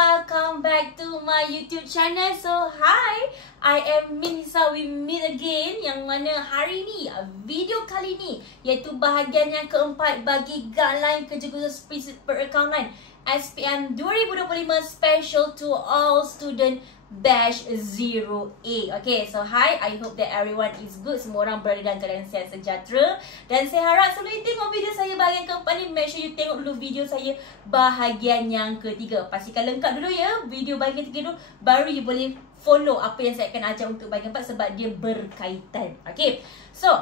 welcome back to my YouTube channel. So hi, I am Minisa. We meet again. Yang mana hari ni, video kali ni iaitu bahagian yang keempat bagi guideline kerja khusus perakaunan SPM 2025 special to all student batch 0A. Okay, so hi, I hope that everyone is good. Semua orang berada dalam keadaan sihat sejahtera. Dan saya harap sebelum you tengok video saya bahagian keempat ni, make sure you tengok dulu video saya bahagian yang ketiga. Pastikan lengkap dulu ya video bahagian ketiga dulu, baru you boleh follow apa yang saya akan ajar untuk bahagian keempat sebab dia berkaitan. Okay, so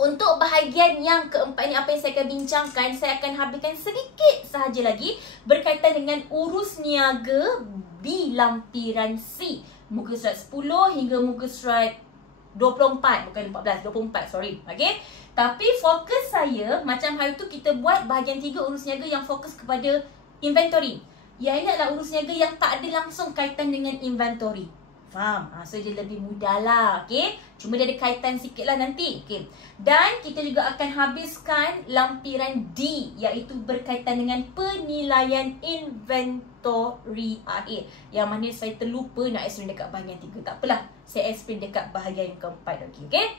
untuk bahagian yang keempat ni, apa yang saya akan bincangkan, saya akan habiskan sedikit sahaja lagi berkaitan dengan urus niaga di lampiran C. Muka surat 10 hingga muka surat 24. Bukan 14, 24, sorry. Okay. Tapi fokus saya, macam hari tu kita buat bahagian 3 urus niaga yang fokus kepada inventory. Yang ini adalah urus niaga yang tak ada langsung kaitan dengan inventory. Faham? So dia lebih mudah lah. Okay. Cuma dia ada kaitan sikit lah nanti. Okay. Dan kita juga akan habiskan lampiran D, iaitu berkaitan dengan penilaian inventory akhir. Yang mana saya terlupa nak explain dekat bahagian 3. Tak apalah, saya explain dekat bahagian yang keempat. Okay.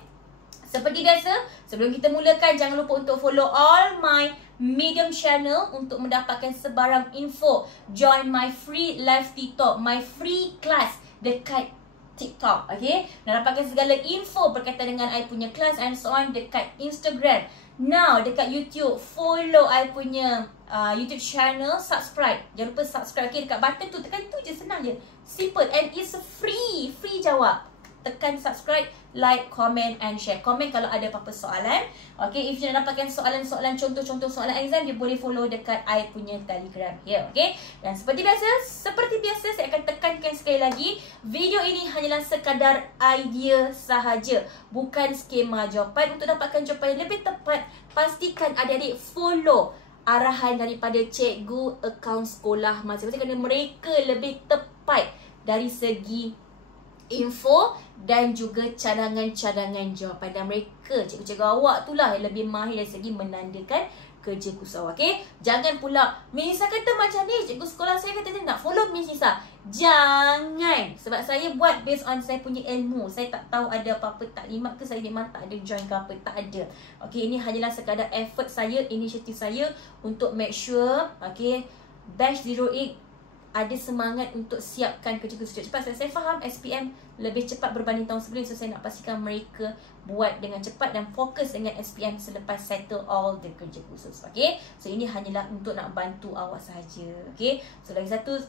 Seperti biasa, sebelum kita mulakan, jangan lupa untuk follow all my Medium channel untuk mendapatkan sebarang info. Join my free live TikTok, my free class dekat TikTok, okay? Dan dapatkan segala info berkaitan dengan I punya kelas and so on dekat Instagram. Now, dekat YouTube, follow I punya YouTube channel, subscribe. Jangan lupa subscribe, okay? Dekat button tu, tekan tu je, senang je. Simple and it's free jawab. Tekan subscribe, like, comment and share. Komen kalau ada apa-apa soalan. Okay, if you nak dapatkan soalan-soalan, contoh-contoh soalan exam, dia boleh follow dekat I punya Telegram here. Okay, dan seperti biasa saya akan tekankan sekali lagi, video ini hanyalah sekadar idea sahaja, bukan skema jawapan. Untuk dapatkan jawapan yang lebih tepat, pastikan adik-adik follow arahan daripada cikgu akaun sekolah masing-masing, kerana mereka lebih tepat dari segi info dan juga cadangan-cadangan jawapan. Dan mereka, cikgu-cikgu awak tu lah yang lebih mahir dari segi menandakan kerja khusus awak. Okay? Jangan pula, Miss Nisa kata macam ni, cikgu sekolah saya kata dia nak follow Miss Nisa. Jangan. Sebab saya buat based on saya punya ilmu. Saya tak tahu ada apa-apa taklimat ke, saya memang tak ada join ke apa. Tak ada. Okay, ini hanyalah sekadar effort saya, inisiatif saya untuk make sure, okay, batch 08 ada semangat untuk siapkan kerja khusus cepat. Saya faham SPM lebih cepat berbanding tahun sebelum, so saya nak pastikan mereka buat dengan cepat dan fokus dengan SPM selepas settle all the kerja khusus. Okay, so ini hanyalah untuk nak bantu awak sahaja. Okay, so lagi satu,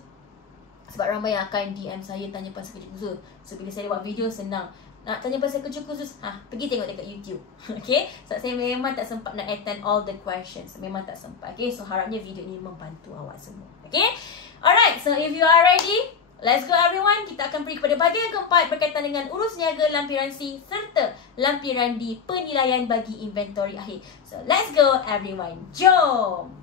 sebab ramai yang akan DM saya tanya pasal kerja khusus. So bila saya buat video, senang. Nak tanya pasal kerja khusus, pergi tengok dekat YouTube. Okay, so saya memang tak sempat nak attend all the questions. Memang tak sempat. Okay, so harapnya video ini membantu awak semua. Okay, alright, so if you are ready, let's go everyone. Kita akan pergi kepada bahagian keempat berkaitan dengan urus niaga lampiran C serta lampiran D, penilaian bagi inventory akhir. So let's go everyone. Jom.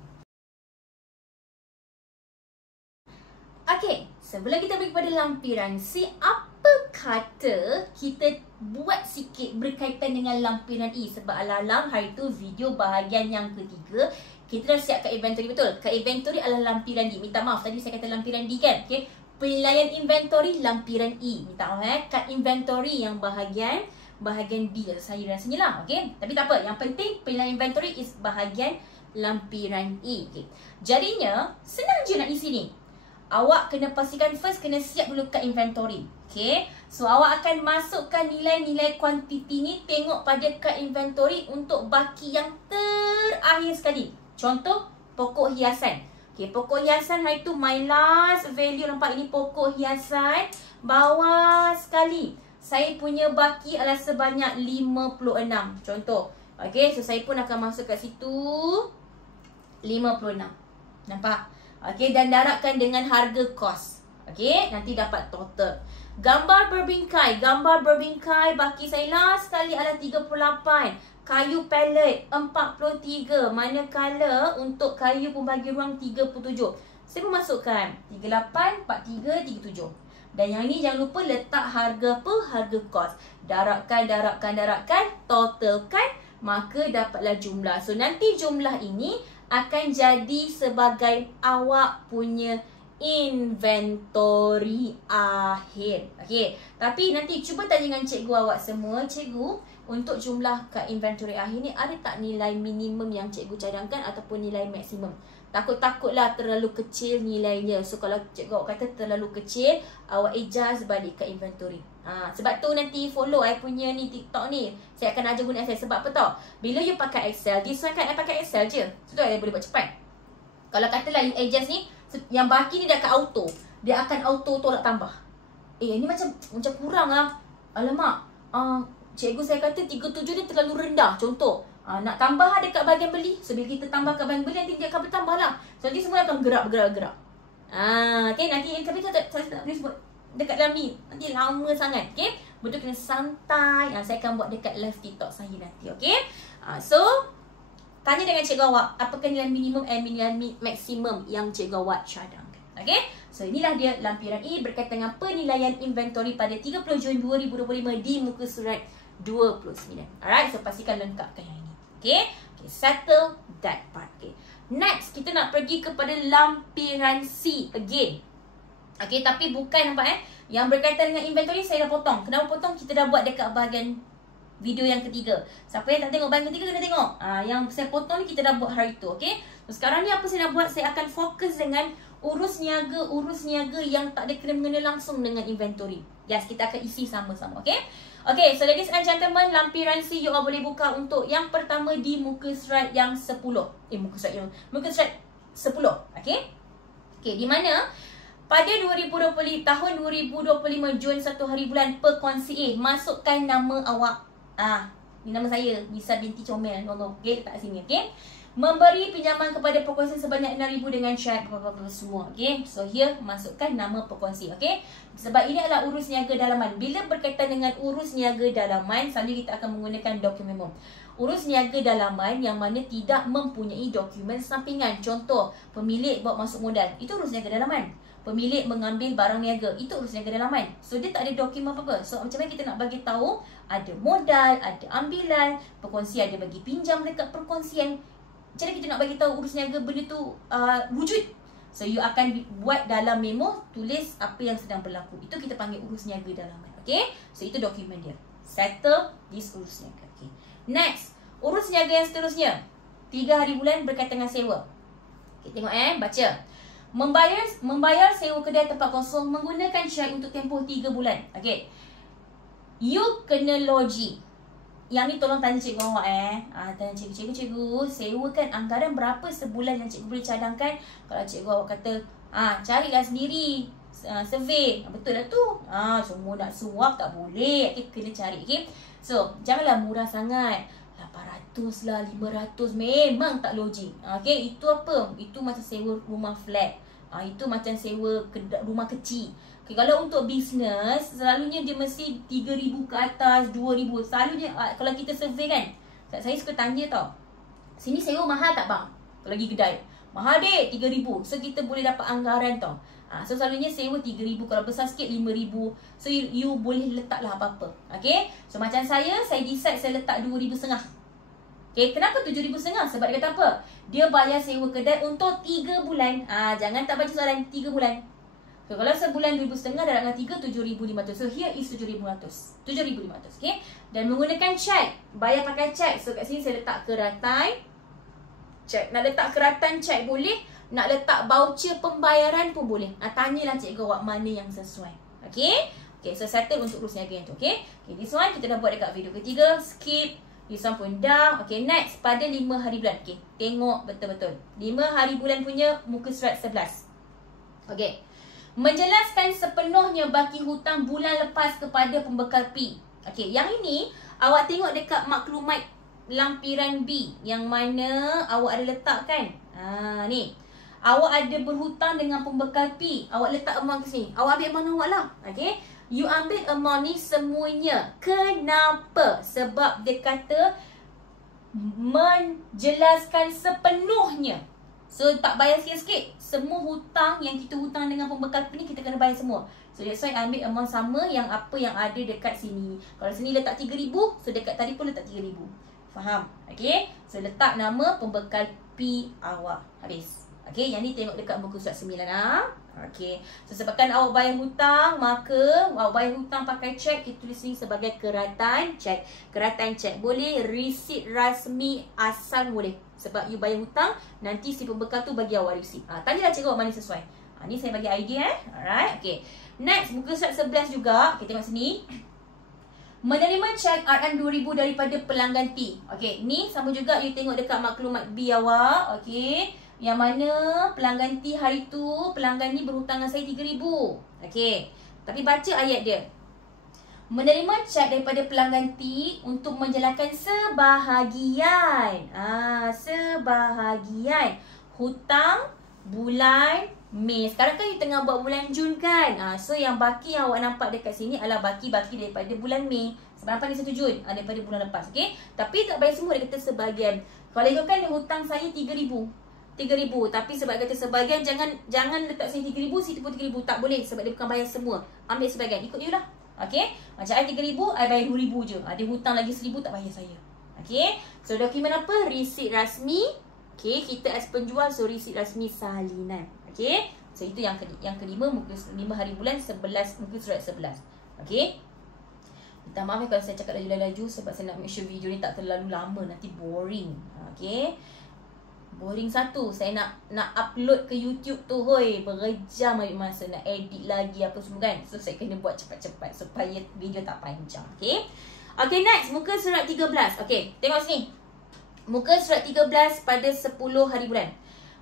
Okay, sebelum kita pergi kepada lampiran C, apa kata kita buat sikit berkaitan dengan lampiran E? Sebab alang-alang hari tu video bahagian yang ketiga, kita dah siapkan inventory, betul? Kat inventory adalah lampiran D. Minta maaf, tadi saya kata lampiran D kan? Okay, penilaian inventory lampiran E. Minta maaf kat inventory yang bahagian D saya rasanya lah. Okay, tapi tak apa. Yang penting penilaian inventory is bahagian lampiran E. Okay, jadinya senang je nak isi ni. Awak kena pastikan first, kena siap dulu kat inventory. Okay, so awak akan masukkan nilai-nilai kuantiti ni, tengok pada kat inventory untuk baki yang terakhir sekali. Contoh, pokok hiasan. Okay, pokok hiasan hari tu my last value, nampak ini pokok hiasan. Bawah sekali, saya punya baki adalah sebanyak 56. Contoh. Okay, so saya pun akan masuk kat situ 56. Nampak? Okay, dan darabkan dengan harga kos. Okay, nanti dapat total. Gambar berbingkai. Gambar berbingkai baki saya last sekali adalah 38. Kayu pallet 43. Manakala untuk kayu pembagi ruang 37. Saya pun masukkan 38, 43, 37. Dan yang ni jangan lupa letak harga apa? Harga kos. Darabkan, totalkan, maka dapatlah jumlah. So nanti jumlah ini akan jadi sebagai awak punya inventory akhir. Okey, tapi nanti cuba tanya dengan cikgu awak semua, cikgu, untuk jumlah kat inventory akhir ni ada tak nilai minimum yang cikgu cadangkan ataupun nilai maksimum? Takut-takutlah terlalu kecil nilainya. So kalau cikgu awak kata terlalu kecil, awak adjust balik ke inventory. Sebab tu nanti follow I punya ni TikTok ni. Saya akan ajar guna Excel. Sebab apa tau? Bila you pakai Excel, this one kan I pakai Excel je. So tu I boleh buat cepat. Kalau katalah you adjust ni, yang baki ni dah kat auto, dia akan auto tolak tambah. Ni macam kurang lah. Alamak, cikgu saya kata 37 ni terlalu rendah. Contoh, nak tambah dekat bahagian beli. So bila kita tambah kat bahagian beli, nanti dia akan bertambah lah. So nanti semua akan bergerak. Okay, nanti tapi saya tak boleh sebut dekat dalam ni, nanti lama sangat. Okay, betul, kena santai. Saya akan buat dekat live TikTok saya nanti. Okay, so tanya dengan cikgu awak, apakah nilai minimum and nilai maksimum yang cikgu awak cadangkan. Okay, so inilah dia lampiran E berkaitan dengan penilaian inventory pada 30 Jun 2025 di muka surat 29. Alright, so pastikan lengkapkan yang ini. Okay, settle that part. Okay, next kita nak pergi kepada lampiran C again. Okay, tapi bukan nampak yang berkaitan dengan inventory saya dah potong. Kenapa potong? Kita dah buat dekat bahagian video yang ketiga. Siapa yang tak tengok bahagian ketiga kena tengok. Yang saya potong ni kita dah buat hari tu. Okay, so sekarang ni apa saya nak buat? Saya akan fokus dengan urus niaga yang tak ada kena-mengena langsung dengan inventory. Yes, kita akan isi sama-sama. Okay, okay, so ladies and gentlemen, lampiran C you all boleh buka untuk yang pertama di muka surat yang 10. Muka surat 10. Okay, okay, di mana pada 2020 tahun 2025 Jun 1 hari bulan perkongsi masukkan nama awak. Ni nama saya, Nisa binti Comel. Okay, letak sini. Okay, memberi pinjaman kepada perkongsi sebanyak 6,000 dengan syarat apa-apa semua. Okay, so here masukkan nama perkongsi. Okay, sebab ini adalah urus niaga dalaman. Bila berkaitan dengan urus niaga dalaman, selalu kita akan menggunakan dokumen umum. Urus niaga dalaman yang mana tidak mempunyai dokumen sampingan. Contoh, pemilik bawa masuk modal, itu urus niaga dalaman. Pemilik mengambil barang niaga, itu urus niaga dalaman. So dia tak ada dokumen apa-apa. So macam mana kita nak bagi tahu ada modal, ada ambilan, perkongsi ada bagi pinjam dekat perkongsian. Macam mana kita nak bagi tahu urus niaga benda tu wujud? So you akan buat dalam memo, tulis apa yang sedang berlaku. Itu kita panggil urus niaga dalaman. Okay, so itu dokumen dia. Settle this urus niaga. Okay, next, urus niaga yang seterusnya 3 hari bulan berkaitan dengan sewa. Okay, tengok baca. Membayar sewa kedai tempat kosong menggunakan syarat untuk tempoh 3 bulan. Okay, you kena logi. Yang ni tolong tanya cikgu awak tanya cikgu, sewakan anggaran berapa sebulan yang cikgu boleh cadangkan. Kalau cikgu awak kata carilah sendiri, survey, betul lah tu. Semua nak suap tak boleh. Okay, kena cari. Okay, so janganlah murah sangat. 800 lah, 500 memang tak logik. Okay, itu apa? Itu macam sewa rumah flat. Itu macam sewa rumah kecil. Okay, kalau untuk bisnes, selalunya dia mesti 3,000 ke atas, 2,000. Selalunya kalau kita survey kan, saya suka tanya tau, sini sewa mahal tak bang? Kalau pergi kedai, mahal dek, 3,000. So kita boleh dapat anggaran tau. So selalunya sewa 3,000. Kalau besar sikit 5,000. So you boleh letaklah apa-apa. Okay, so macam saya decide saya letak 2,500. Okay, kenapa 7,500? Sebab dia kata apa? Dia bayar sewa kedai untuk 3 bulan. Jangan tak baca soalan, 3 bulan. So, kalau sebulan 2,500 darab dengan 3, 7,500. So here is 7,500. 7,500. Okay, dan menggunakan cek. Bayar pakai cek. So kat sini saya letak keratan cek. Nak letak keratan cek boleh. Nak letak voucher pembayaran pun boleh. Tanyalah cikgu awak mana yang sesuai. Okay, okay, so settle untuk urus niaga yang tu. Okay, this one kita dah buat dekat video ketiga. Skip. This one pun dah. Okay, next. Pada 5 hari bulan. Okay, tengok betul-betul 5 hari bulan punya muka surat 11. Okay, menjelaskan sepenuhnya baki hutang bulan lepas kepada pembekal P. Okay, yang ini awak tengok dekat maklumat lampiran B, yang mana awak ada letak kan. Ni awak ada berhutang dengan pembekal P. Awak letak amount ke sini. Awak ambil amount awak lah. Okay, you ambil amount ni semuanya. Kenapa? Sebab dia kata menjelaskan sepenuhnya. So tak bayar sikit-sikit. Semua hutang yang kita hutang dengan pembekal ni kita kena bayar semua. So that's why ambil amount sama yang apa yang ada dekat sini. Kalau sini letak 3,000, so dekat tadi pun letak 3,000. Faham? Okay, so letak nama pembekal P awak. Habis. Okey, yang ni tengok dekat muka surat 9 ah. Okey. So sebabkan awak bayar hutang, maka awak bayar hutang pakai cek, kita tulis ni sebagai keratan cek. Keratan cek. Boleh resit rasmi asal boleh. Sebab you bayar hutang, nanti si pembekal tu bagi awak resit. Tanyalah cikgu awak mana sesuai. Ni saya bagi idea Alright. Okey. Next, muka surat 11 juga. Okey, tengok sini. Menerima cek RM2,000 daripada pelanggan T. Okey, ni sama juga you tengok dekat maklumat B awak. Okey. Yang mana pelanggan T hari tu, pelanggan ni berhutang dengan saya RM3,000. Okey. Tapi baca ayat dia. Menerima cek daripada pelanggan T untuk menjalankan sebahagian. Sebahagian hutang bulan Mei. Sekarang kan you tengah buat bulan Jun kan. So yang baki yang awak nampak dekat sini adalah baki-baki daripada bulan Mei. Sebab nampak ni 1 Jun daripada bulan lepas. Okey. Tapi tak bayar semua, dia kata sebahagian. Kalau ikutkan hutang saya RM3,000. Tapi sebab kata sebahagian, jangan letak sini RM3,000, situ pun RM3,000. Tak boleh sebab dia bukan bayar semua. Ambil sebahagian. Ikut you lah. Okey. Macam I RM3,000, I bayar RM2,000 je. Dia hutang lagi RM1,000 tak bayar saya. Okey. So dokumen apa? Resit rasmi. Okey, kita as penjual, so resit rasmi salinan. Okey. So itu yang kelima, muka 5 hari bulan 11, muka surat 11. Okey. Minta maaf kalau saya cakap laju-laju sebab saya nak make sure video ni tak terlalu lama, nanti boring. Okey. Boring satu, saya nak upload ke YouTube tu, hoi, berjam ambil masa nak edit lagi apa semua kan. So saya kena buat cepat-cepat supaya video tak panjang. Okey. Okey, next, muka surat 13. Okey, tengok sini. Muka surat 13 pada 10 hari bulan.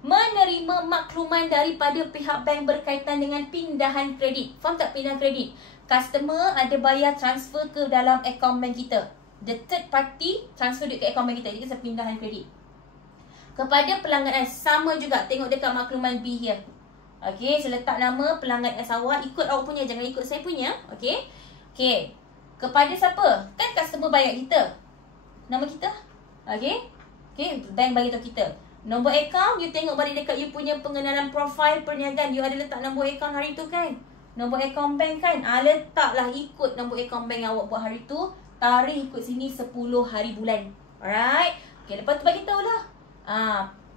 Menerima makluman daripada pihak bank berkaitan dengan pindahan kredit. Faham tak pindahan kredit? Customer ada bayar transfer ke dalam akaun bank kita. The third party transfer duit ke akaun bank kita. Jadi kita pindahan kredit. Kepada pelanggan S, sama juga. Tengok dekat makluman B here. Okey, saya letak nama pelanggan S awak. Ikut awak punya, jangan ikut saya punya. Okey. Okey. Kepada siapa? Kan customer bayar kita. Nama kita. Okey. Okey, bank bagi tahu kita. Nombor akaun, you tengok balik dekat you punya pengenalan profil perniagaan. You ada letak nombor akaun hari tu kan? Nombor akaun bank kan? Letaklah ikut nombor akaun bank yang awak buat hari tu. Tarikh ikut sini 10 hari bulan. Alright. Okey, lepas tu bagi tahu lah.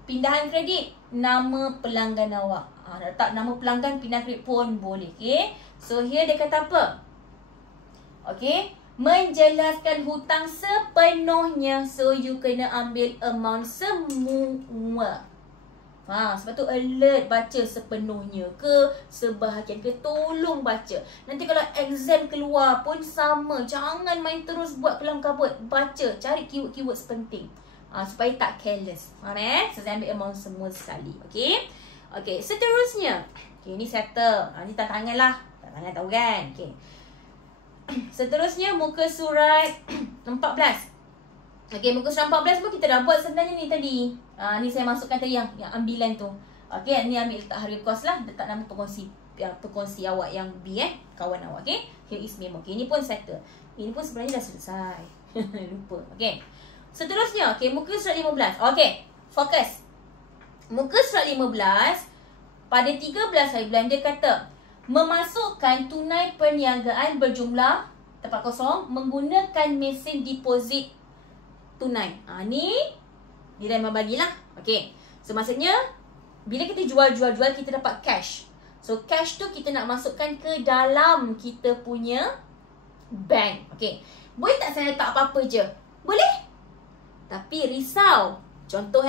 Pindahan kredit, nama pelanggan awak. Letak nama pelanggan, pindahan kredit pun boleh. Okay. So here dia kata apa? Okay. Menjelaskan hutang sepenuhnya. So you kena ambil amount semua. Sebab tu alert, baca sepenuhnya ke sebahagian ke, tolong baca. Nanti kalau exam keluar pun sama. Jangan main terus buat kelam kabut. Baca, cari keyword-keyword penting. Supaya tak careless. Faham So saya ambil amount semua sekali. Okay. Okay, seterusnya. Okay, ni settle. Ni tangan lah. Tangan tahu kan. Okay. Seterusnya muka surat 14. Okay, muka surat 14 pun kita dah buat sebenarnya ni tadi. Ni saya masukkan tadi yang ambilan tu. Okay, ni ambil letak harga kos lah. Letak nama pengkongsi awak yang B kawan awak. Okay. Here is memo. Okay, ni pun settle. Ini pun sebenarnya dah selesai. Lupa. Okay. Seterusnya, okay, muka surat 15. Okay, fokus. Muka surat 15, pada 13 hari bulan dia kata, memasukkan tunai perniagaan berjumlah tempat kosong menggunakan mesin deposit tunai. Ni dia dah bagilah. Okay, so maksudnya, bila kita jual, kita dapat cash. So, cash tu kita nak masukkan ke dalam kita punya bank. Okay, boleh tak saya letak apa-apa je? Boleh. Tapi risau. Contoh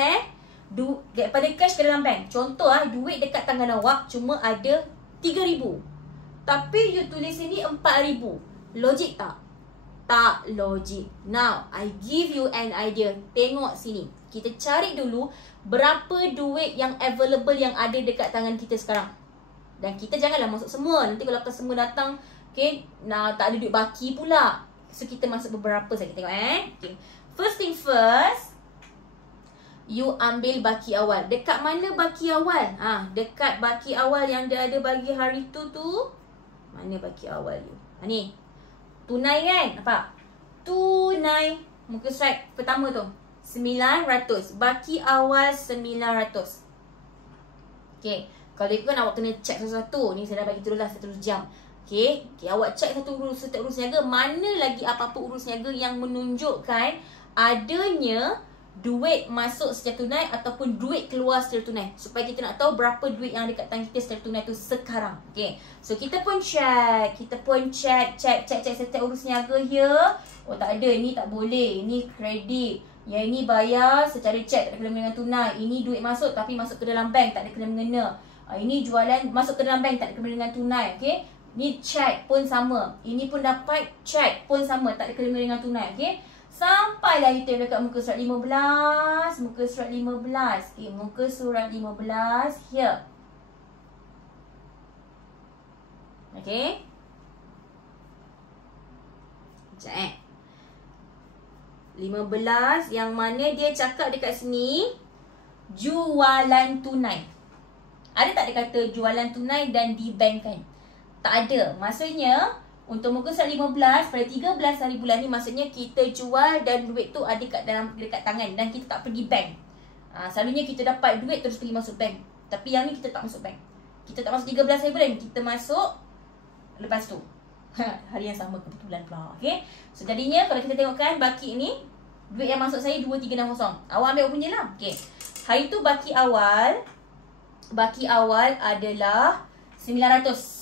daripada cash ke dalam bank. Contoh duit dekat tangan awak cuma ada RM3,000. Tapi you tulis sini RM4,000. Logik tak? Tak logik. Now, I give you an idea. Tengok sini. Kita cari dulu berapa duit yang available yang ada dekat tangan kita sekarang. Dan kita janganlah masuk semua. Nanti kalau customer datang, okay, tak ada duit baki pula. So, kita masuk beberapa saja. Tengok okay. First thing first, you ambil baki awal. Dekat mana baki awal? Dekat baki awal yang dia ada bagi hari tu. Mana baki awal you? Ni. Tunai kan? Nampak? Tunai. Muka surat pertama tu. 900. Baki awal 900. Okay. Kalau ikut awak kena check satu-satu. Ni saya dah bagi teruslah 1 jam. Okay. Awak check setiap urus niaga. Mana lagi apa-apa urus niaga yang menunjukkan adanya duit masuk secara tunai ataupun duit keluar secara tunai, supaya kita nak tahu berapa duit yang ada kat tangan kita secara tunai tu sekarang. Okay, so kita pun check setiap urus niaga here. Oh tak ada, ni tak boleh, ni kredit, yang ini bayar secara cek, tak ada kena dengan tunai. Ini duit masuk tapi masuk ke dalam bank, tak ada kena mengena. Ini jualan masuk ke dalam bank, tak ada kena dengan tunai. Okay, ni cek pun sama, ini pun dapat cek pun sama, tak ada kena dengan tunai. Okay, sampailah kita dekat muka surat 15. Muka surat 15. Okay, muka surat 15 here. Okay, sekejap 15 yang mana dia cakap dekat sini jualan tunai. Ada tak dia kata jualan tunai dan dibankkan? Tak ada. Maksudnya untuk muka surat 15 pada 13 hari bulan ni, maksudnya kita jual dan duit tu ada dekat tangan dan kita tak pergi bank. Selalunya kita dapat duit terus pergi masuk bank. Tapi yang ni kita tak masuk bank. Kita tak masuk 13 hari bulan, kita masuk lepas tu. Hari yang sama kebetulan pula. Okay, so jadinya kalau kita tengokkan baki ni, duit yang masuk saya 2360. Awak ambil punya lah. Okay, hari tu baki awal adalah 900.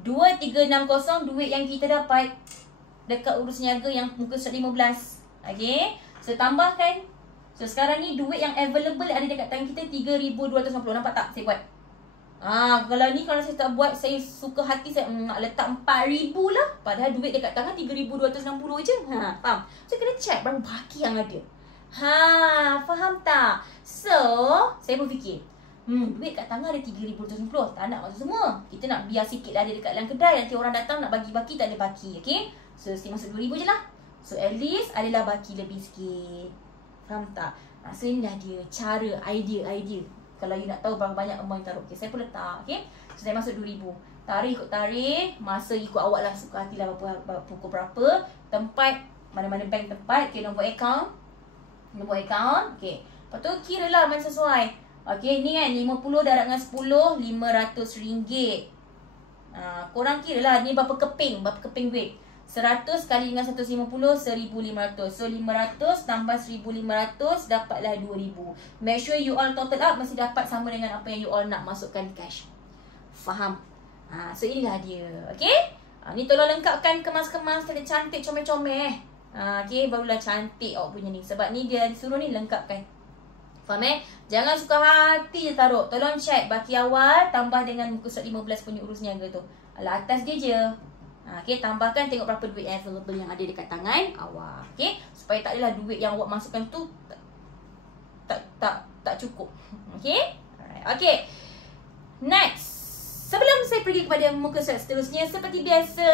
2360 duit yang kita dapat dekat urus niaga yang muka surat 15. Okay, so tambahkan. So sekarang ni duit yang available ada dekat tangan kita 3250. Nampak tak saya buat? Kalau ni kalau saya tak buat, saya suka hati saya nak letak 4000 lah. Padahal duit dekat tangan 3260 je. Faham? So kena check berapa baki yang ada. Faham tak? So saya pun fikir, duit kat tangan ada 3260. Tak nak masuk semua. Kita nak biar sikit lah ada dekat dalam kedai. Nanti orang datang nak bagi baki, tak ada baki. Okay, so saya masuk 2000 je lah. So at least adalah baki lebih sikit. Faham tak? So inilah dia cara, idea. Kalau you nak tahu berapa banyak amount taruh. Okay, saya pun letak. Okay, so saya masuk 2000. Tarikh ikut tarikh. Masa ikut awak lah, suka hatilah pukul berapa. Tempat, mana-mana bank tempat. Okay, nombor account. Okay, lepas tu kira lah mana sesuai. Okay, ni kan 50 darab dengan 10, RM500. Korang kira lah ni berapa keping duit. 100 kali dengan 150, 1500. So 500 tambah 1500 dapatlah 2000. Make sure you all total up mesti dapat sama dengan apa yang you all nak masukkan cash. Faham? So inilah dia. Okay, ni tolong lengkapkan, kemas-kemas, cantik, comel-comel. Okay, barulah cantik awak punya ni. Sebab ni dia suruh ni lengkapkan. Faham Jangan suka hati je taruh. Tolong check baki awal tambah dengan muka surat 15 punya urus niaga tu. Alah, atas dia je. Okay, tambahkan, tengok berapa duit available yang ada dekat tangan awak. Okay, supaya tak adalah duit yang awak masukkan tu tak cukup. Okay, alright. Okay, next. Sebelum saya pergi kepada muka surat seterusnya, seperti biasa,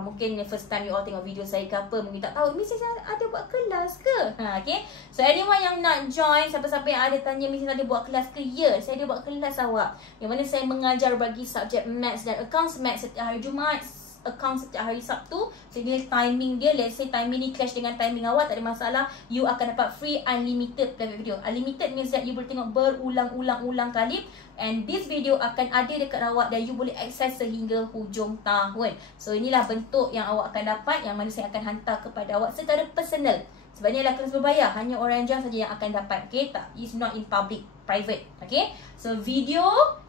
mungkin first time you all tengok video saya ke apa, mungkin tak tahu, Miss saya ada buat kelas ke? Okay, so anyone yang nak join, siapa-siapa yang ada tanya, Miss ada buat kelas ke? Ya, saya ada buat kelas awak, yang mana saya mengajar bagi subjek Maths dan Accounts. Maths setiap hari Jumaat, Accounts setiap hari Sabtu. So bila timing dia, let's say timing ni clash dengan timing awak, tak ada masalah. You akan dapat free unlimited private video. Unlimited means that you boleh tengok berulang-ulang kali. And this video akan ada dekat awak dan you boleh akses sehingga hujung tahun. So inilah bentuk yang awak akan dapat, yang mana saya akan hantar kepada awak secara personal. Sebab ni adalah kelas berbayar, hanya orang jam saja yang akan dapat. Okay, tak, it's not in public, private. Okay, so video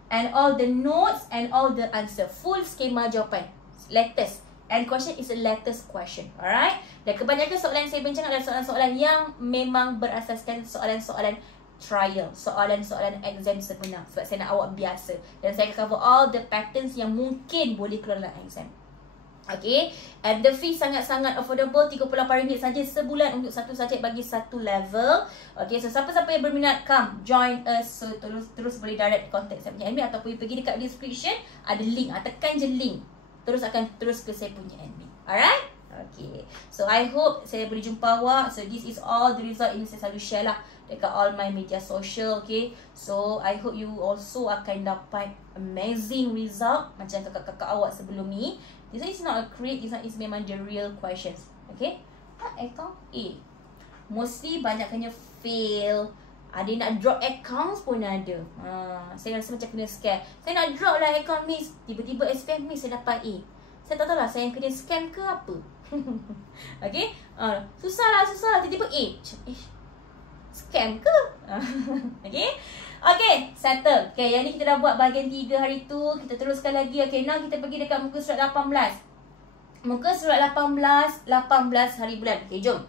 and all the notes and all the answer, full skema jawapan, latest. And question is a latest question. Alright. Dan kebanyakan soalan yang saya bincangkan adalah soalan-soalan yang memang berasaskan soalan-soalan trial, soalan-soalan exam sebenar. Sebab saya nak awak biasa. Dan saya akan cover all the patterns yang mungkin boleh keluar dalam exam. Okay. And the fee sangat-sangat affordable, RM38 saja sebulan untuk satu subjek bagi satu level. Okay, so siapa-siapa yang berminat, come join us. So terus boleh direct contact saya punya admin, ataupun pergi dekat description, ada link. Tekan je link, terus akan terus ke saya punya admin. Alright. Okay, so I hope saya boleh jumpa awak. So this is all the result ini saya selalu share lah dekat all my media social. Okay, so I hope you also akan dapat amazing result macam kakak-kakak awak sebelum ni. This is not a create, this is memang the real questions. Okay, account A mostly banyaknya fail. Ada nak drop accounts pun ada. Saya rasa macam kena scam. Saya nak drop lah account Miss, tiba-tiba SPM Miss saya dapat A. Saya tak tahu lah saya yang kena scam ke apa. Okay, susah lah tiba-tiba A. Scam ke? Okay. Okay, settle. Okay, yang ni kita dah buat bahagian 3 hari tu. Kita teruskan lagi. Okay, now kita pergi dekat muka surat 18. Muka surat 18 hari bulan. Okay, jom.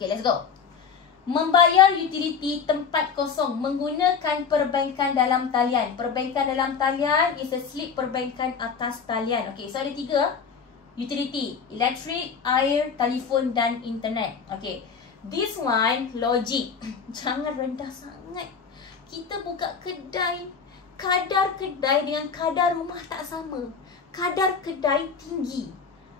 Okay, let's go. Membayar utility tempat kosong menggunakan perbankan dalam talian. Perbankan dalam talian is a slip perbankan atas talian. Okay, so ada 3. Utility, elektrik, air, telefon dan internet. Okay, this one logik. Jangan rendah sangat. Kita buka kedai, kadar kedai dengan kadar rumah tak sama. Kadar kedai tinggi.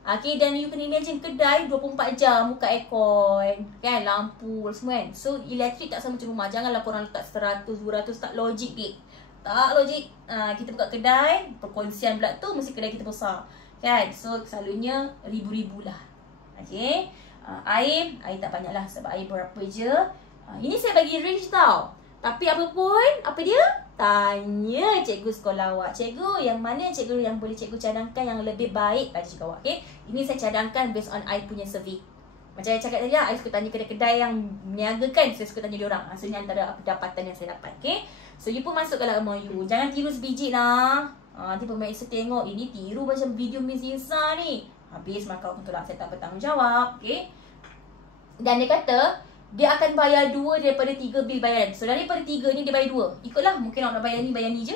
Okay, dan you can imagine kedai 24 jam buka aircon, kan, lampu semua kan. So elektrik tak sama macam rumah. Janganlah korang letak 100, 200, tak logik dik. Tak logik. Kita buka kedai, perkongsian pula tu mesti kedai kita besar, kan. So selalunya ribu-ribu lah. Okay. Air tak banyak lah sebab air berapa je. Ini saya bagi range tau. Tapi apa pun, apa dia? Tanya cikgu sekolah awak. Cikgu, yang mana cikgu yang boleh cikgu cadangkan yang lebih baik pada cikgu awak. Okay. Ini saya cadangkan based on I punya survey. Macam saya cakap tadi lah, I suka tanya kedai-kedai yang meniagakan. Saya suka tanya diorang. So, ini antara pendapatan yang saya dapat. Okay. So, you pun masuk dalam MOU. Jangan tiru sebiji lah. Nanti pemeriksa tengok, ini tiru macam video Miss Yisa ni. Habis maka aku tolak, saya tak bertanggungjawab. Okay. Dan dia kata, dia akan bayar 2 daripada 3 bil bayaran. So daripada 3 ni dia bayar 2. Ikutlah, mungkin awak nak bayar ni je.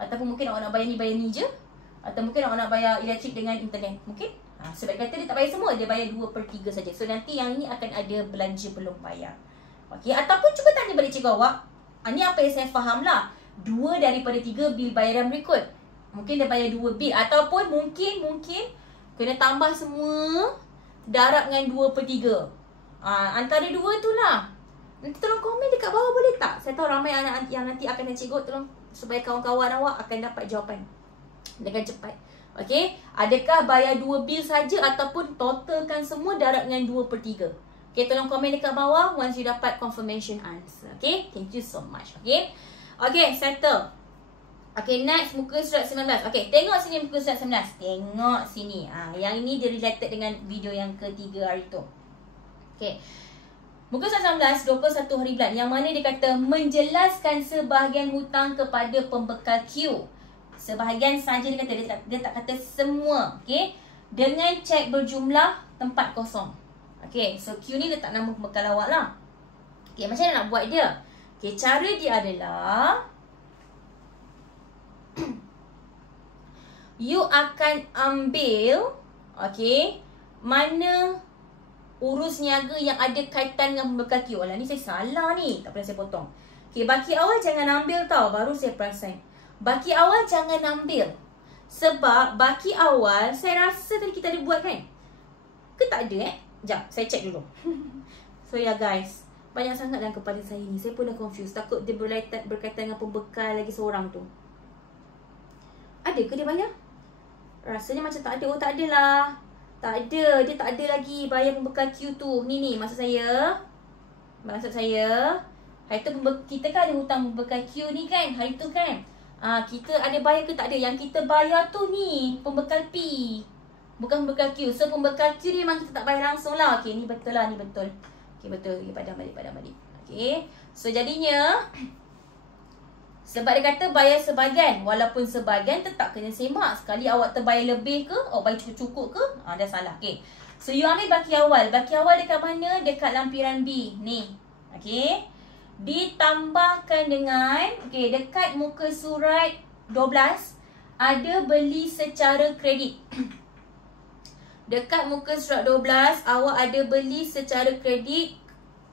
Ataupun mungkin awak nak bayar ni je. Atau mungkin awak nak bayar elektrik dengan internet. Mungkin. Sebab kata dia tak bayar semua, dia bayar 2/3 saja. So nanti yang ni akan ada belanja belum bayar. Okey, ataupun cuba tanya balik cikgu awak. Ni apa yang saya faham lah. 2 daripada 3 bil bayaran berikut. Mungkin dia bayar 2 bil. Ataupun mungkin kena tambah semua darab dengan 2/3. Antara 2 tu lah. Nanti tolong komen dekat bawah boleh tak? Saya tahu ramai anak yang nanti akan nak cikgu. Tolong supaya kawan-kawan awak akan dapat jawapan dengan cepat. Okay. Adakah bayar 2 bil saja ataupun totalkan semua darab dengan 2/3? Okay. Tolong komen dekat bawah once you dapat confirmation answer. Okay. Thank you so much. Okay. Okay. Settle. Okay. Next. Muka surat 19. Okay. Tengok sini muka surat 19. Tengok sini. Yang ini dia related dengan video yang ketiga hari tu. Okay. Muka surat 19, 21 hari bulan. Yang mana dia kata menjelaskan sebahagian hutang kepada pembekal Q. Sebahagian saja dia kata, dia tak kata semua. Okay. Dengan cek berjumlah tempat kosong. Okay. So Q ni letak nama pembekal awak lah. Okay. Macam mana nak buat dia? Okay. Cara dia adalah you akan ambil, okay, mana urus niaga yang ada kaitan dengan pembekal Q. Alah, ni saya salah ni. Tak pernah saya potong. Okay, baki awal jangan ambil tau. Baru saya perasan. Baki awal jangan ambil. Sebab baki awal, saya rasa tadi kita ada buat kan? Ke tak ada Sekejap, saya check dulu. So ya guys, banyak sangat dalam kepala saya ni. Saya pun dah confused. Takut dia berkaitan dengan pembekal lagi seorang tu. Ada ke dia bayar? Rasanya macam tak ada. Oh, tak adalah. Tak ada. Dia tak ada lagi bayar pembekal Q tu. Ni maksud saya. Hari tu kita kan ada hutang pembekal Q ni kan. Hari tu kan. Kita ada bayar ke tak ada. Yang kita bayar tu ni pembekal P. Bukan pembekal Q. So pembekal Q ni memang kita tak bayar langsung lah. Okay, ni betul lah. Ni betul. Okay, betul. Okay, padam balik. Okay. So jadinya, sebab dia kata bayar sebahagian. Walaupun sebahagian tetap kena semak. Sekali awak terbayar lebih ke, awak bayar cukup-cukup ke, dah salah. Okay. So you ambil baki awal. Baki awal dekat mana? Dekat lampiran B. Ni. Okay. Ditambahkan dengan, okay, dekat muka surat 12, ada beli secara kredit. Dekat muka surat 12, awak ada beli secara kredit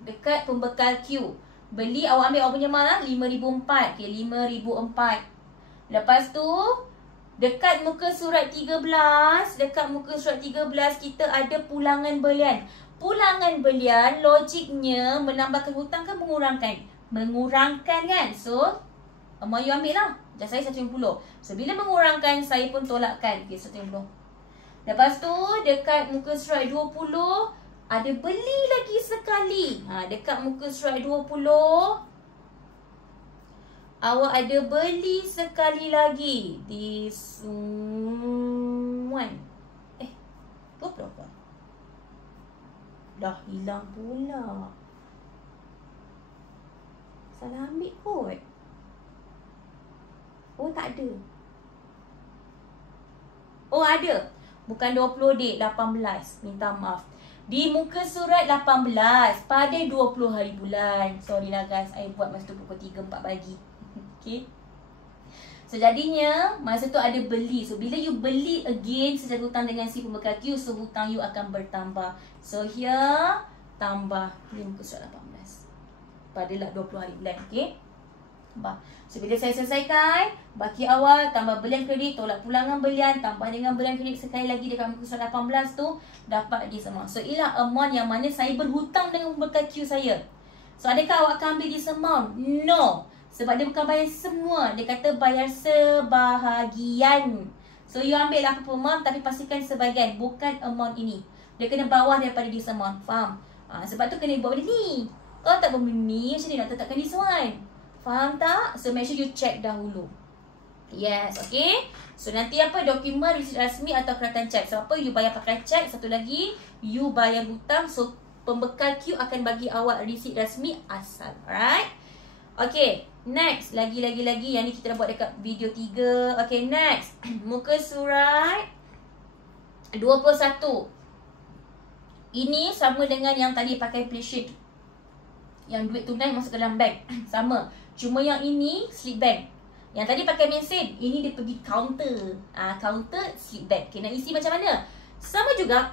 dekat pembekal Q. Beli awak ambil awak punya mal lah, 5,004. Okay, 5,004. Lepas tu dekat muka surat 13, kita ada pulangan belian. Pulangan belian logiknya menambahkan hutang kan mengurangkan? Mengurangkan kan? So mau you ambil lah. Just saya 150. So bila mengurangkan, saya pun tolakkan. Okay, 150. Lepas tu dekat muka surat 20 ada beli lagi sekali. Dekat muka surat 20 awak ada beli sekali lagi. This one. Berapa? Dah hilang pula. Salah ambil kot. Oh, tak ada. Oh, ada. Bukan 20 dek, 18. Minta maaf. Di muka surat 18 pada 20 hari bulan. Sorry lah guys, I buat masa tu pukul 3, 4 pagi. Okay. So jadinya masa tu ada beli. So bila you beli again secara hutang dengan si pembekal Q, so hutang you akan bertambah. So here tambah di muka surat 18 pada 20 hari bulan. Okay. So bila saya selesaikan, baki awal tambah belian kredit, tolak pulangan belian tambah dengan belian kredit sekali lagi dekat muka surat 18 tu, dapat this amount. So inilah amount yang mana saya berhutang dengan pembekal Q saya. So adakah awak akan ambil this amount? No. Sebab dia bukan bayar semua. Dia kata bayar sebahagian. So you ambil lah apa amount, tapi pastikan sebahagian, bukan amount ini. Dia kena bawah daripada this amount. Faham? Sebab tu kena buat benda ni. Kalau tak buat benda ni, macam ni nak tetapkan this one. Faham tak? So make sure you check dahulu. Yes, okay. So nanti apa? Dokumen resit rasmi atau keratan cek. So apa? You bayar pakai cek. Satu lagi, you bayar hutang. So pembekal Q akan bagi awak resit rasmi asal. Alright. Okay, next. Lagi. Yang ni kita dah buat dekat video 3. Okay, next. Muka surat 21. Ini sama dengan yang tadi pakai PlaySheet. Yang duit tunai masuk ke dalam bank. Sama. Cuma yang ini slip bank. Yang tadi pakai mesin, ini dia pergi counter. Counter slip bank. Okay, nak isi macam mana? Sama juga.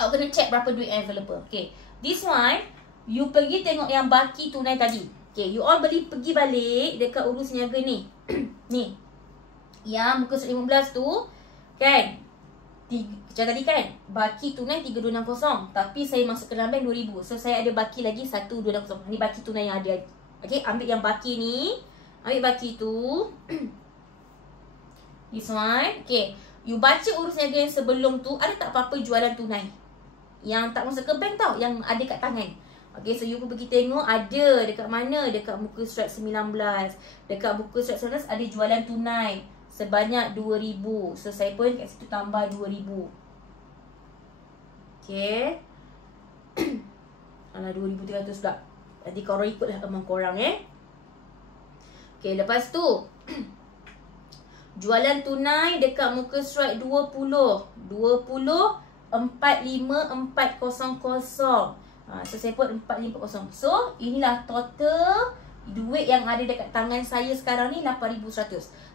Awak kena check berapa duit yang available. Okay, this one, you pergi tengok yang baki tunai tadi. Okay, you all pergi balik dekat urus niaga ni. Ni. Yang muka surat 15 tu, kan? Macam tadi kan, baki tunai 3260. Tapi saya masuk ke dalam bank 2000. So saya ada baki lagi 1260. Ni baki tunai yang ada. Okay, ambil yang baki ni. Ambil baki tu. This one. Okay, you baca urus niaga yang sebelum tu, ada tak apa-apa jualan tunai yang tak masuk ke bank tau, yang ada kat tangan. Okay, so you pun pergi tengok ada dekat mana. Dekat muka surat 19. Dekat muka surat 19 ada jualan tunai sebanyak 2000. So saya pun kat situ tambah 2000. Okay. Alah, 2300 pula. Nanti korang ikutlah amount korang Okay, lepas tu jualan tunai dekat muka surat 20 45400. So saya put 4540. So inilah total duit yang ada dekat tangan saya sekarang ni 8100.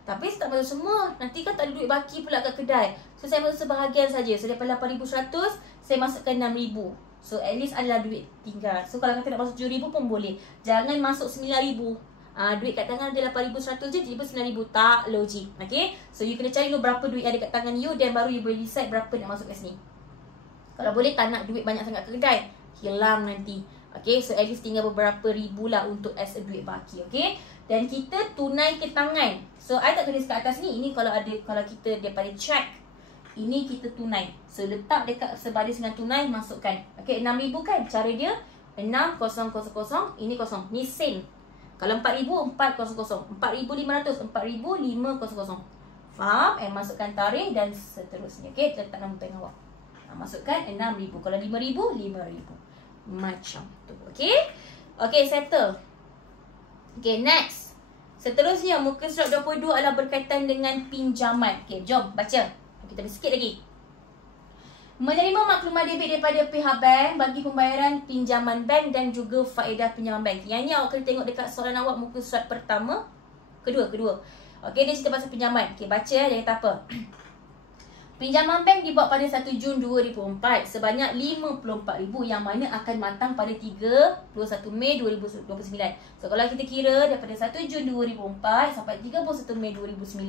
Tapi saya tak masuk semua. Nanti kan tak ada duit baki pula kat kedai. So saya masuk sebahagian saja. So daripada 8100 saya masukkan 6000. So at least adalah duit tinggal. So kalau kata nak masuk 7000 pun boleh. Jangan masuk 9000. Duit kat tangan ada 8100 je, tiba 9000. Tak logik. Okay, so you kena cari dulu berapa duit ada kat tangan you, dan baru you boleh decide berapa nak masuk kat sini. Kalau boleh tak nak duit banyak sangat ke kedai, hilang nanti. Okay, so at least tinggal beberapa ribu lah untuk as a duit baki. Okay, dan kita tunai ke tangan. So I tak tulis kat atas ni. Ini kalau kita daripada check, ini kita tunai. So letak dekat sebaris dengan tunai, masukkan. Okay, 6000 kan cara dia. 6000, ini kosong. Ni sen. Kalau 4000, 400. 4500, 4500. Faham? Masukkan tarikh dan seterusnya. Okay, letak nama bank awak. Masukkan 6000. Kalau 5000, 5000. Macam tu. Okay. Okay, settle. Okay, next. Seterusnya, muka surat 22 adalah berkaitan dengan pinjaman. Okay, jom baca. Kita ada sikit lagi. Menerima maklumat debit daripada pihak bank bagi pembayaran pinjaman bank dan juga faedah pinjaman bank. Yang ni awak kena tengok dekat soalan awak muka surat pertama. Kedua. Okey, dia cerita pasal pinjaman. Okey, baca dia kata apa. Pinjaman bank dibuat pada 1 Jun 2004 sebanyak 54,000 yang mana akan matang pada 31 Mei 2029. So kalau kita kira daripada 1 Jun 2004 sampai 31 Mei 2009,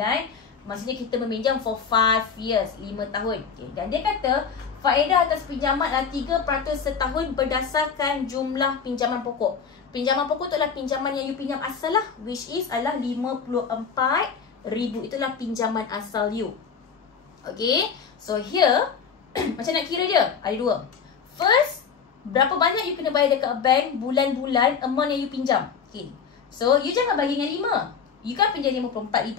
maksudnya kita meminjam for 5 years, 5 tahun. Okay. Dan dia kata faedah atas pinjaman adalah 3% setahun berdasarkan jumlah pinjaman pokok. Pinjaman pokok tu adalah pinjaman yang you pinjam asal lah, which is adalah 54,000. Itulah pinjaman asal you. Okay, so here macam nak kira dia, ada dua. First, berapa banyak you kena bayar dekat bank bulan-bulan amount yang you pinjam. Okay, so you jangan bagi dengan 5. You kan pinjam 54,000,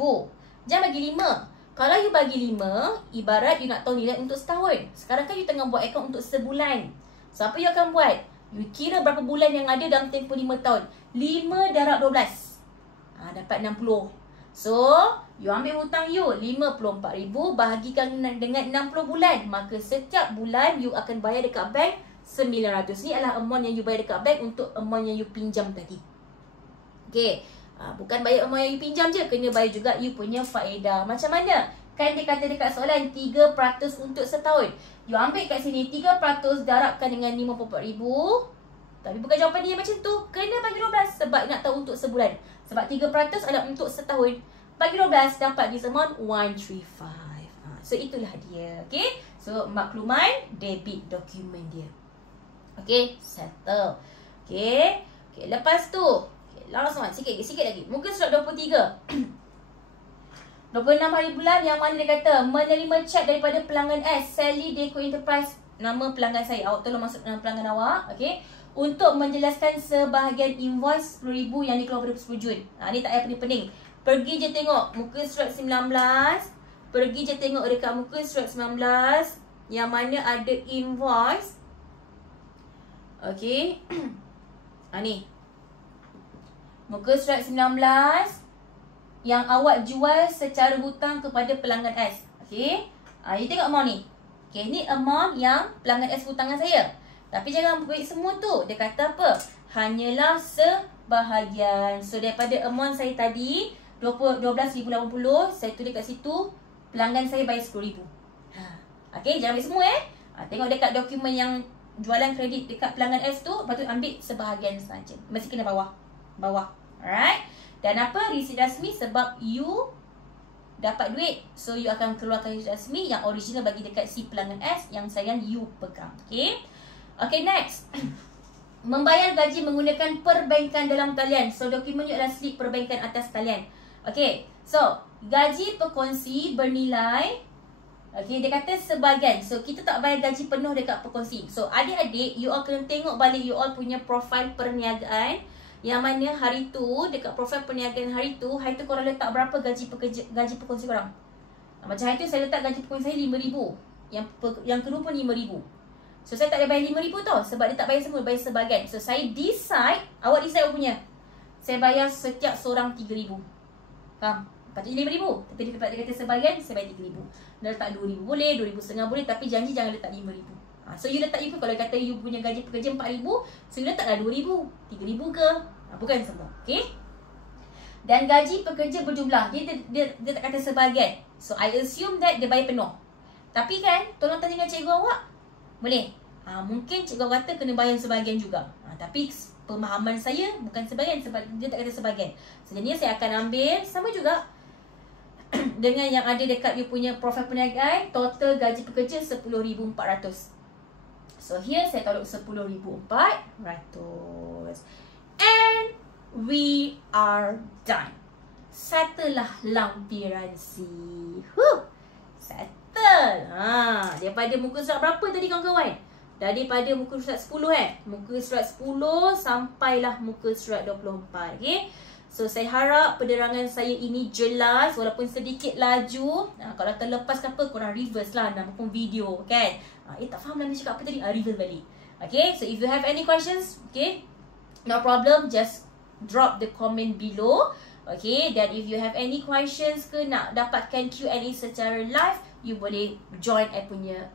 jangan bagi 5. Kalau you bagi 5, ibarat you nak tahu nilai untuk setahun. Sekarang kan you tengah buat account untuk sebulan. So apa you akan buat? You kira berapa bulan yang ada dalam tempoh 5 tahun. 5 darab 12. Dapat 60. So, you ambil hutang you 54,000 bahagikan dengan 60 bulan. Maka setiap bulan you akan bayar dekat bank 900. Ni adalah amount yang you bayar dekat bank untuk amount yang you pinjam tadi. Okay. Bukan bayar amount yang you pinjam je, kena bayar juga you punya faedah. Macam mana? Kan dia kata dekat soalan 3% untuk setahun. You ambil kat sini 3% darabkan dengan 54,000. Tapi bukan jawapan dia macam tu. Kena bagi 12 sebab nak tahu untuk sebulan. Sebab 3% adalah untuk setahun. Bagi 12 dapat this amount 135. So itulah dia. Okay. So makluman debit dokumen dia. Okay, settle. Okay, lepas tu, last one, sikit lagi. Muka surat 23. 26 hari bulan yang mana dia kata menerima cek daripada pelanggan S, Sally Deco Enterprise. Nama pelanggan saya. Awak tolong masuk nama pelanggan awak. Okay. Untuk menjelaskan sebahagian invoice 10,000 yang dikeluarkan pada 10 Jun. Ni tak payah pening-pening. Pergi je tengok muka surat 19. Pergi je tengok dekat muka surat 19 yang mana ada invoice. Okay. Ni. Muka surat 19 yang awak jual secara hutang kepada pelanggan S. Okay. You tengok amount ni. Okay, ni amount yang pelanggan S hutangan saya. Tapi jangan break semua tu. Dia kata apa? Hanyalah sebahagian. So, daripada amount saya tadi, 12,080, saya tulis kat situ, pelanggan saya bayar 10,000. Okay, jangan ambil semua tengok dekat dokumen yang jualan kredit dekat pelanggan S tu, lepas tu ambil sebahagian saja. Mesti kena bawah. Alright. Dan apa? Resit rasmi sebab you dapat duit. So, you akan keluarkan resit rasmi yang original bagi dekat si pelanggan S yang sayang you pegang. Okay. Okay, next. Membayar gaji menggunakan perbankan dalam talian. So, dokumen you adalah slip perbankan atas talian. Okay. So, gaji perkongsi bernilai. Okay, dia kata sebahagian. So, kita tak bayar gaji penuh dekat perkongsi. So, adik-adik, you all kena tengok balik you all punya profil perniagaan. Yang mana hari tu, dekat profil perniagaan hari tu korang letak berapa gaji perkongsi korang. Macam hari tu, saya letak gaji perkongsi saya 5,000. Yang kedua pun 5,000. So, saya tak ada bayar 5,000 tau. Sebab dia tak bayar semua, bayar sebahagian. So, saya decide, awak decide awak punya. Saya bayar setiap seorang 3,000. Faham? Patutnya 5,000. Tapi dia kata sebahagian, saya bayar 3,000. Dia letak 2,000 boleh, 2,500 boleh. Tapi janji jangan letak 5,000. So, you letak itu. Kalau kata you punya gaji pekerja 4,000, so you letaklah 2,000. 3,000 ke? Bukan semua. Okay? Dan gaji pekerja berjumlah. Dia tak kata sebahagian. So, I assume that dia bayar penuh. Tapi kan, tolong tanya dengan cikgu awak. Boleh? Mungkin cikgu kata kena bayar sebahagian juga. Tapi pemahaman saya bukan sebahagian sebab dia tak kata sebahagian. Sebenarnya saya akan ambil sama juga dengan yang ada dekat you punya profil perniagaan. Total gaji pekerja 10,400. So here saya taruh 10,400. And we are done. Settlelah lampiran C. Settle. Daripada muka surat berapa tadi kawan-kawan? Daripada muka surat 10 Muka surat 10 sampailah muka surat 24. Okay. So saya harap penerangan saya ini jelas walaupun sedikit laju. Kalau terlepas ke apa korang reverse lah nama pun video kan. Tak faham lah dia cakap apa tadi. Reverse balik. Okay. So if you have any questions, okay, no problem, just drop the comment below. Okay. Dan if you have any questions ke nak dapatkan Q&A secara live, you boleh join I punya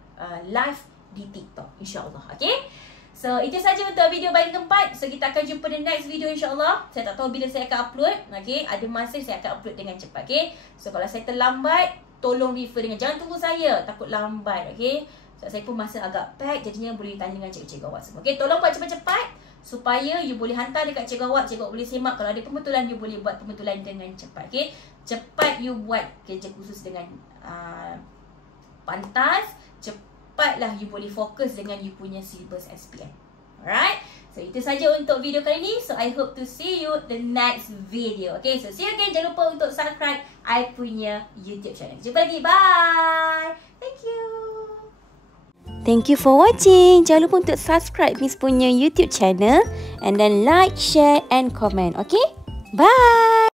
live di TikTok, insyaAllah. Okay. So, itu saja untuk video bahagian keempat. So, kita akan jumpa di next video insyaAllah. Saya tak tahu bila saya akan upload. Okay. Ada masa saya akan upload dengan cepat. Okay. So, kalau saya terlambat, tolong refer dengan. Jangan tunggu saya. Takut lambat. Okay. So, saya pun masa agak pack. Jadinya boleh tanya dengan cikgu-cikgu awak semua. Okay. Tolong buat cepat-cepat. Supaya you boleh hantar dekat cikgu awak. Cikgu awak boleh semak. Kalau ada pembetulan, you boleh buat pembetulan dengan cepat. Okay. Cepat you buat kerja khusus dengan pantas. Cepatlah you boleh fokus dengan you punya syllabus SPM. Alright. So, itu saja untuk video kali ni. So, I hope to see you the next video. Okay. So, see you again. Jangan lupa untuk subscribe I punya YouTube channel. Jumpa lagi. Bye. Thank you. Thank you for watching. Jangan lupa untuk subscribe Miss punya YouTube channel. And then like, share and comment. Okay. Bye.